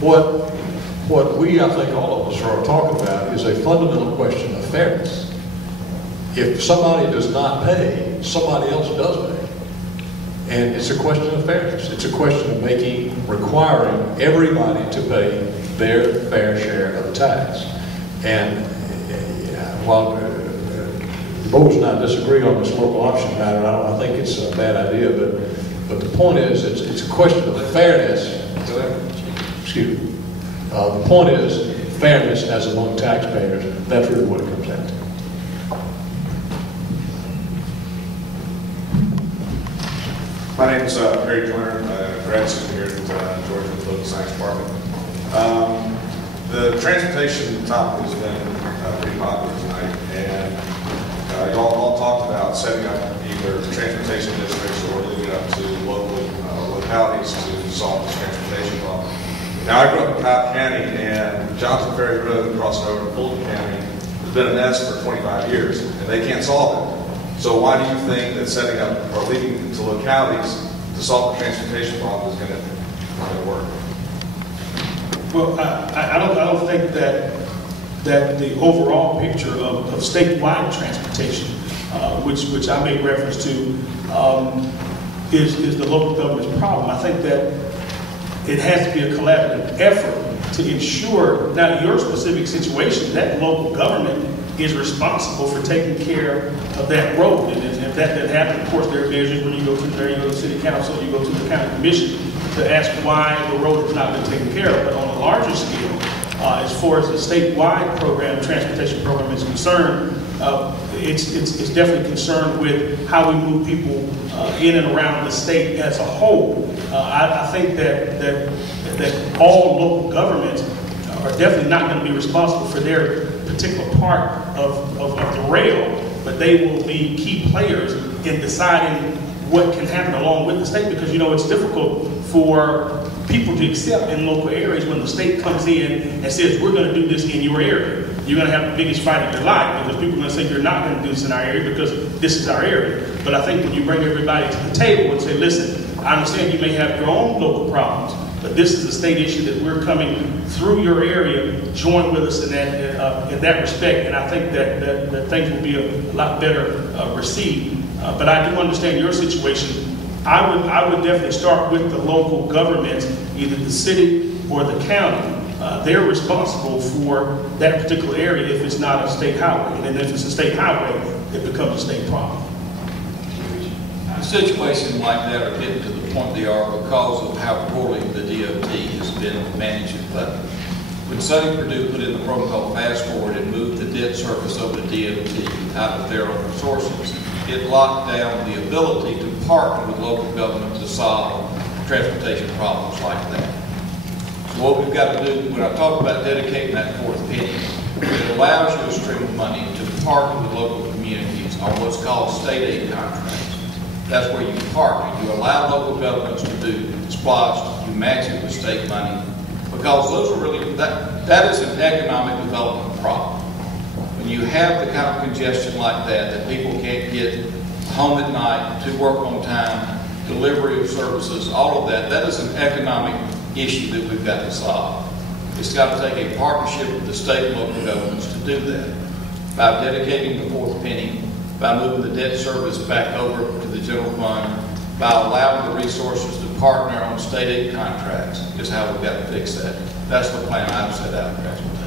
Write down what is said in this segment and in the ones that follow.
What we, I think all of us are talking about is a fundamental question of fairness. If somebody does not pay, somebody else does pay. And it's a question of fairness. It's a question of requiring everybody to pay their fair share of the tax. And while the board and I disagree on this local option matter, I think it's a bad idea, but the point is, it's a question of fairness. Excuse me. The point is fairness as among taxpayers. That's really what it comes down to. My name is Barry Joyner. I'm a grad student here at Georgia Political Science Department. The transportation topic has been pretty popular tonight, and y'all all talked about setting up either transportation districts or leaving it up to localities to solve this transportation problem. Now, I grew up in Cobb County, and Johnson Ferry Road crossing over to Fulton County has been a mess for 25 years, and they can't solve it. So why do you think that setting up or leaving it to localities to solve the transportation problem is going to work? Well, I don't think that the overall picture of statewide transportation, which I made reference to, is the local government's problem. I think that it has to be a collaborative effort to ensure, now your specific situation, that local government is responsible for taking care of that road. And if that didn't happen, of course, there are measures when you go to the city council, you go to the county commission to ask why the road has not been taken care of. But on a larger scale, as far as the statewide program, transportation program is concerned, it's definitely concerned with how we move people in and around the state as a whole. I think that all local governments are definitely not going to be responsible for their particular part of the rail, but they will be key players in deciding what can happen along with the state, because it's difficult for people to accept in local areas when the state comes in and says, we're going to do this in your area. You're going to have the biggest fight of your life, because people are going to say, you're not going to do this in our area because this is our area. But I think when you bring everybody to the table and say, listen, I understand you may have your own local problems, but this is a state issue that we're coming through your area, join with us in that respect, and I think that things will be a lot better received. But I do understand your situation. I would definitely start with the local governments, either the city or the county. They're responsible for that particular area if it's not a state highway. And then if it's a state highway, it becomes a state problem. Situations like that are getting to the point they are because of how poorly the DOT has been managing funding. When Sonny Perdue put in the program called Fast Forward and moved the debt service over to DOT out of their own resources, it locked down the ability to partner with local government to solve transportation problems like that. So what we've got to do, when I talk about dedicating that fourth penny, it allows you a stream of money to partner with local communities on what's called state aid contracts. That's where you partner. You allow local governments to do SPLOST, you match it with state money, because those are really, that is an economic development problem. When you have the kind of congestion like that people can't get home at night, to work on time, delivery of services, all of that, that is an economic issue that we've got to solve. It's got to take a partnership with the state and local governments to do that. By dedicating the fourth penny, by moving the debt service back over to the general fund, by allowing the resources to partner on state aid contracts is how we've got to fix that. That's the plan I've set out in transportation.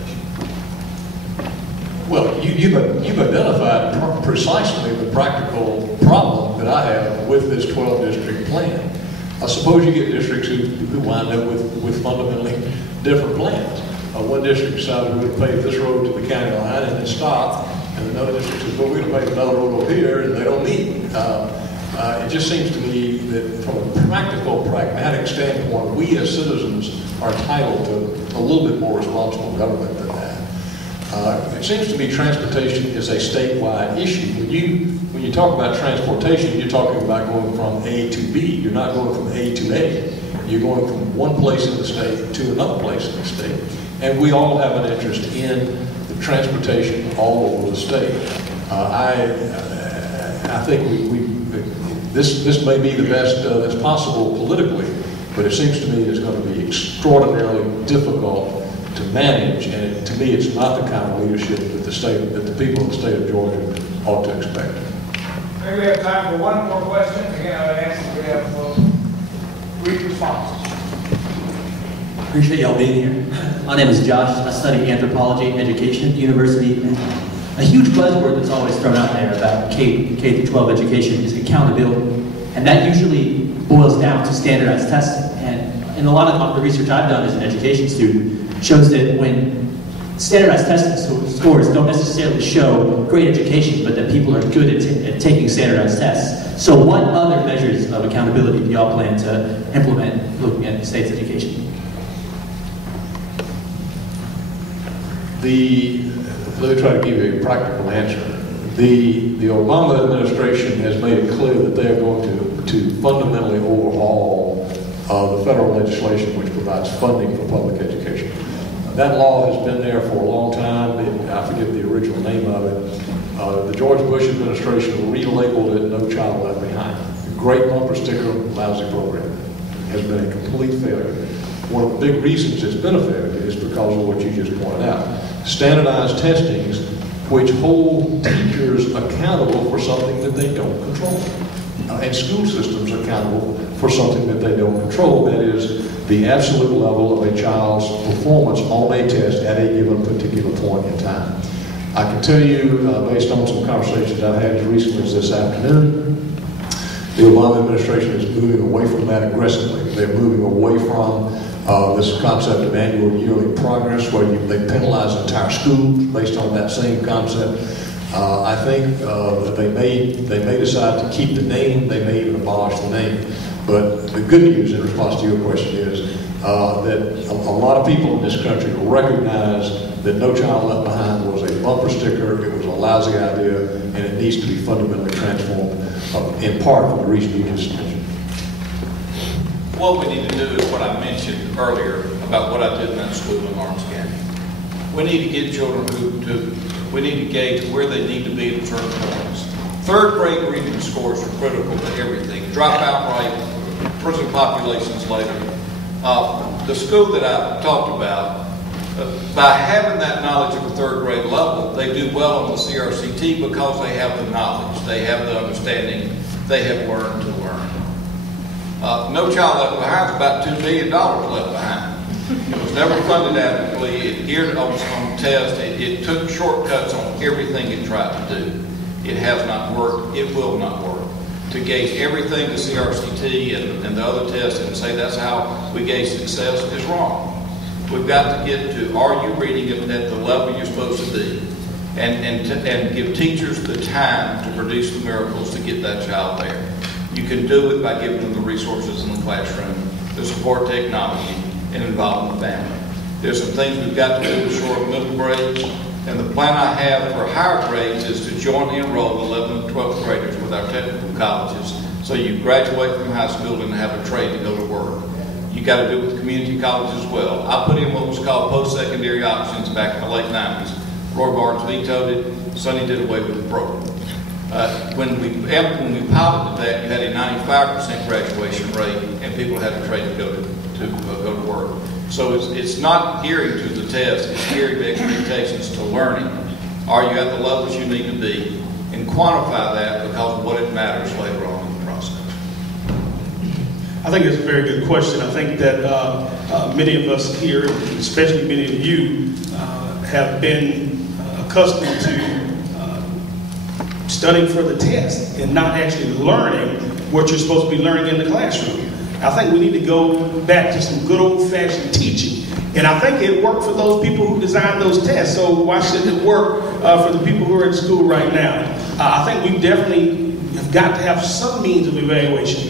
Well, you've identified precisely the practical problem that I have with this 12-district plan. I suppose you get districts who wind up with fundamentally different plans. One district decides we're going to pave this road to the county line and then stop, and another district says, well, we're going to pave another road over here, and they don't meet. It just seems to me that from a practical, pragmatic standpoint, we as citizens are entitled to a little bit more responsible government than that. It seems to me transportation is a statewide issue. When you talk about transportation, you're talking about going from A to B. You're not going from A to A. You're going from one place in the state to another place in the state. And we all have an interest in the transportation all over the state. I think this may be the best that's possible politically, but it seems to me it's going to be extraordinarily difficult to manage, and to me, it's not the kind of leadership that the people in the state of Georgia ought to expect. Maybe we have time for one more question. Again, I would ask if we have brief responses. Appreciate y'all being here. My name is Josh. I study anthropology and education at the university. And a huge buzzword that's always thrown out there about K through 12 education is accountability. And that usually boils down to standardized testing. And in a lot of the research I've done as an education student shows that when standardized testing scores don't necessarily show great education, but that people are good at taking standardized tests. So what other measures of accountability do y'all plan to implement looking at the state's education? Let me try to give you a practical answer. The Obama administration has made it clear that they are going to fundamentally overhaul the federal legislation which provides funding for public education. That law has been there for a long time. I forget the original name of it. The George Bush administration relabeled it No Child Left Behind. A great bumper sticker, lousy program. It has been a complete failure. One of the big reasons it's been a failure is because of what you just pointed out. Standardized testings which hold teachers accountable for something that they don't control. And school systems accountable for something that they don't control, that is the absolute level of a child's performance on a test at a given particular point in time. I can tell you, based on some conversations I've had as recently as this afternoon, the Obama administration is moving away from that aggressively. They're moving away from this concept of annual yearly progress where they penalize entire schools based on that same concept. I think that they may decide to keep the name, they may even abolish the name. But the good news in response to your question is that a lot of people in this country recognize that No Child Left Behind was a bumper sticker, it was a lousy idea, and it needs to be fundamentally transformed, in part for the reason you just mentioned. What we need to do is what I mentioned earlier about what I did in that school in Lawrence County. We need to get children we need to gauge where they need to be at certain points. Third grade reading scores are critical to everything. Dropout rate, prison populations later. The school that I talked about, by having that knowledge of a third grade level, they do well on the CRCT because they have the knowledge, they have the understanding, they have learned to learn. No Child Left Behind is about $2 billion left behind. It was never funded adequately. It geared on tests. It took shortcuts on everything it tried to do. It has not worked. It will not work. To gauge everything to CRCT and the other tests and say that's how we gauge success is wrong. We've got to get to, are you reading it at the level you're supposed to be? And give teachers the time to produce the miracles to get that child there. You can do it by giving them the resources in the classroom, the support technology, and involving the family. There's some things we've got to do to shore up middle grades, and the plan I have for higher grades is to jointly enroll 11th and 12th graders with our technical colleges, so you graduate from high school and have a trade to go to work. You got to do it with community colleges as well. I put in what was called post-secondary options back in the late 90s. Roy Barnes vetoed it. Sonny did away with the program. When we piloted that, you had a 95% graduation rate, and people had a trade to go to work. So it's not gearing to the test; it's gearing the expectations to learning. Are you at the levels you need to be, and quantify that because of what it matters later on in the process. I think it's a very good question. I think that many of us here, especially many of you, have been accustomed to studying for the test and not actually learning what you're supposed to be learning in the classroom. I think we need to go back to some good old-fashioned teaching. And I think it worked for those people who designed those tests, so why shouldn't it work for the people who are in school right now? I think we definitely have got to have some means of evaluation.